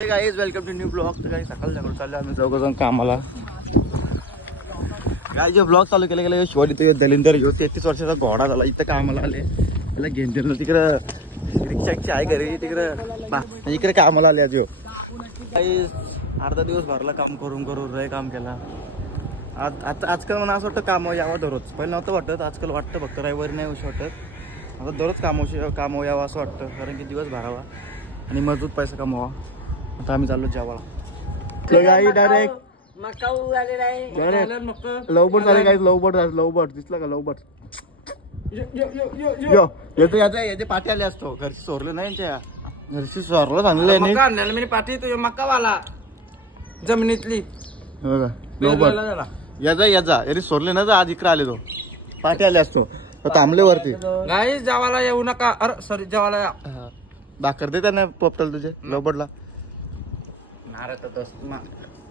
Guys welcome to new blog. तर काही सकाळ चालले आम्ही चौघजण कामाला। काय जो ब्लॉग चालू केले गेले शिवाजी ते दलिंदर 33 वर्षाचा घोडा झाला इथं कामाला आले। त्याला घेऊन तिकडं रिक्षाची आहे घरी तिकडं इकडे कामाला आले। जो काही अर्धा दिवस भरला काम करून करून रे काम केला। आजकाल मला असं वाटतं काम यावं दररोज, पहिलं नव्हतं वाटत, आजकाल वाटतं फक्त रविवारी नाही होऊ वाटत, आता दररोज काम यावं असं वाटतं, कारण की दिवस भरावा आणि मजबूत पैसा कमवावा। आता आम्ही चाललो जेवायला। डायरेक्ट लवबट झाले काय, लवबट दिसला का लवबट येतो याचे पाठी आले असतो घरची सोरले नाही घरची सोरलं सांगले मी पाठी तुझ्या मक्कावाला जमिनीतली बघा याचा यारी सोरले ना आज इकडे आले तो पाठी आले असतो थांबले वरती गाई जेवायला येऊ नका। अरे सॉरी जेवायला या भाकर दे त्यांना पोपटाला तुझे लवबटला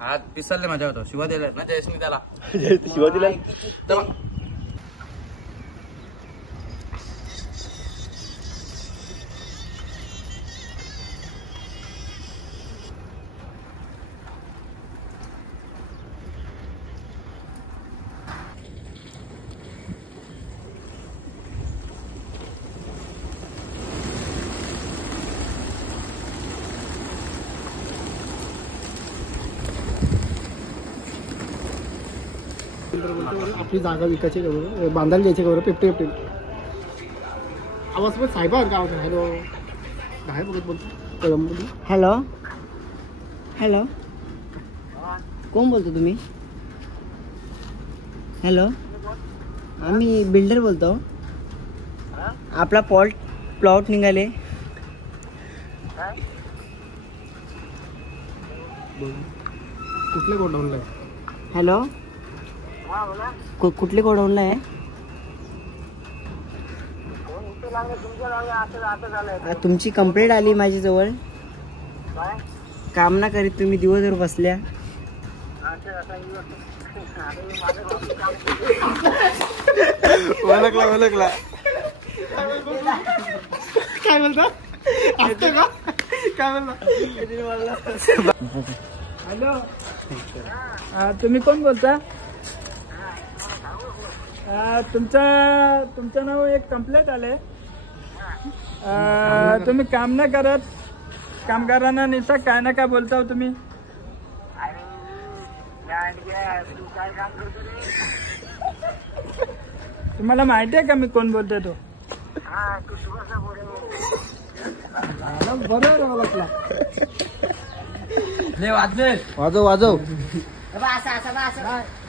आज पिसलले माझ्या होतो शिवा दिला ना जयश्री त्याला शिवा दिला। आपली जागा विकायची बांधायला द्यायची का बरं 50-50 आवाज पण साहेब का हॅलो बाहेर बघत बोलतो हॅलो हॅलो कोण बोलतो तुम्ही? हॅलो आम्ही बिल्डर बोलतो। आपला प्लॉट निघाले कुठल्या गोडाऊनला आहे? हॅलो कुठले गोडाऊनला आहे? तुमची कंप्लेंट आली माझ्याजवळ, काम ना करीत तुम्ही दिवसभर बसल्या। ओळखला काय बोलता काय बोलता? हॅलो तुम्ही कोण बोलता? तुमचं नाव एक कंप्लेंट आले, तुम्ही काम नाही करत, कामगारांना निसा काय ना काय बोलता तुम्ही। तुम्हाला माहिती आहे का मी कोण बोलतोय तो? बरोबर वाजव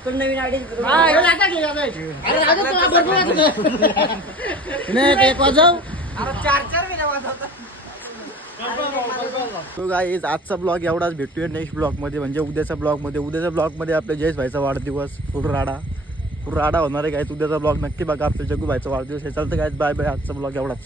नवीन एक वाजव। तो गाईज आजचा ब्लॉग एवढाच, भेटूया नेक्स्ट ब्लॉग मध्ये, म्हणजे उद्याच्या ब्लॉग मध्ये आपल्या जयेश भाईचा वाढदिवस फुल राडा होणार आहे। काय उद्याचा ब्लॉग नक्की बघा, आपल्या जग्गू भाईचा वाढदिवस आहे। चालतं काय, बाय बाय, आजचा ब्लॉग एवढाच।